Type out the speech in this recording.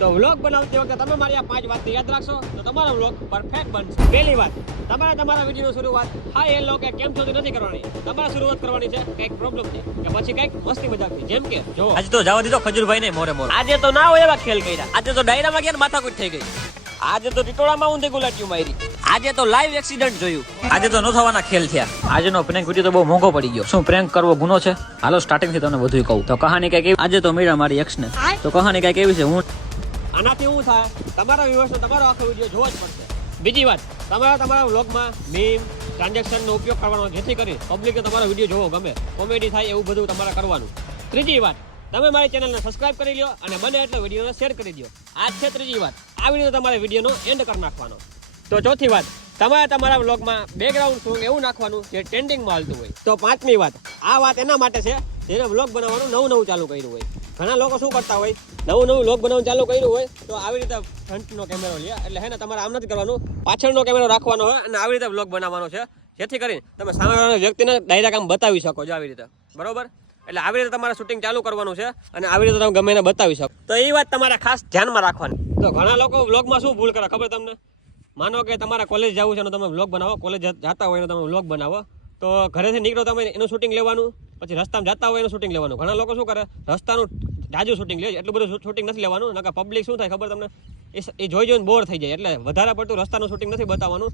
તો વ્લોગ બનાવતી વખતે તમે મારી આ 5 વાત યાદ રાખશો તો તમારો વ્લોગ પરફેક્ટ બનશે. પહેલી વાત, તમારે તમારા વિડીયોની શરૂઆત હાય હેલો કે કેમ છો નથી કરવાની. તમારે શરૂઆત કરવાની છે કંઈક પ્રોબ્લેમ છે કે પછી કંઈક મસ્તી મજાકથી. જેમ કે જો આજે તો જવા દીધો ખજૂરભાઈ ને મોરે મોરે. આજે તો ના હોય એવા ખેલ કર્યા. આજે તો ડાયરામાં ગયા માથાકૂટ થઈ ગઈ. આજે તો ટીટોળામાં ઊંધી ગુલાટીયું મારી. આજે તો લાઈવ એક્સિડન્ટ જોયું. આજે તો ન થવાના ખેલ થયા. આજનો પ્રેન્ક વિડિયો તો બહુ મોંઘો પડી ગયો. શું પ્રેન્ક કરવો ગુનો છે? હાલો સ્ટાર્ટિંગ થી તમને બધું કહું. તો કહાની કઈક આજે તો મળ્યા મારી એક્સ ને. તો કહાની કઈક એવી છે. હું આનાથી શું થાય, તમારા વ્યુઅર્સને તમારો આખો વિડીયો જોવો જ પડશે. બીજી વાત, તમારા વ્લોગમાં મીમ ટ્રાન્ઝેક્શનનો ઉપયોગ કરવાનો, જેથી કરી પબ્લિકે તમારો વિડીયો જોવો ગમે, કોમેડી થાય એવું બધું તમારે કરવાનું. ત્રીજી વાત, તમે મારી ચેનલને સબસ્ક્રાઇબ કરી લો અને બને એટલો વિડીયોને શેર કરી દો. આ છે ત્રીજી વાત. આ વિડીયો તમારે વિડીયોનો એન્ડ કરી નાખવાનો. તો ચોથી વાત, તમારે તમારા વ્લોગમાં બેકગ્રાઉન્ડ સોંગ એવું નાખવાનું જે ટ્રેન્ડિંગમાં હાલતું હોય. તો પાંચમી વાત, આ વાત એના માટે છે જેને વ્લોગ બનાવવાનું નવું ચાલુ કર્યું હોય. ઘણા લોકો શું કરતા હોય, નવું વ્લોગ બનાવવાનું ચાલુ કર્યું હોય તો આવી રીતે ફ્રન્ટનો કેમેરો લે, એટલે હે ને તમારે આમ નથી કરવાનું, પાછળનો કેમેરો રાખવાનો હોય અને આવી રીતે વ્લોગ બનાવવાનો છે, જેથી કરીને તમે સામેવાળા વ્યક્તિને ડાયરેક્ટ આમ બતાવી શકો છો આવી રીતે. બરોબર? એટલે આવી રીતે તમારે શૂટિંગ ચાલુ કરવાનું છે અને આવી રીતે તમે ગમે એને બતાવી શકો. તો એ વાત તમારે ખાસ ધ્યાનમાં રાખવાની. તો ઘણા લોકો વ્લોગમાં શું ભૂલ કરે ખબર તમને? માનો કે તમારે કોલેજ જવું છે અને તમે વ્લોગ બનાવો, કોલેજ જતા હોય તમે વ્લોગ બનાવો, તો ઘરેથી નીકળો તમે એનું શૂટિંગ લેવાનું, પછી રસ્તામાં જતા હોય એનું શૂટિંગ લેવાનું. ઘણા લોકો શું કરે, રસ્તાનું જાજુ શૂટિંગ લે, એટલું બધું શૂટિંગ નથી લેવાનું. નકર પબ્લિક શું થાય ખબર તમને, એ જોઈને બોર થઈ જાય. એટલે વધારે પડતું રસ્તાનું શૂટિંગ નથી બતાવવાનું.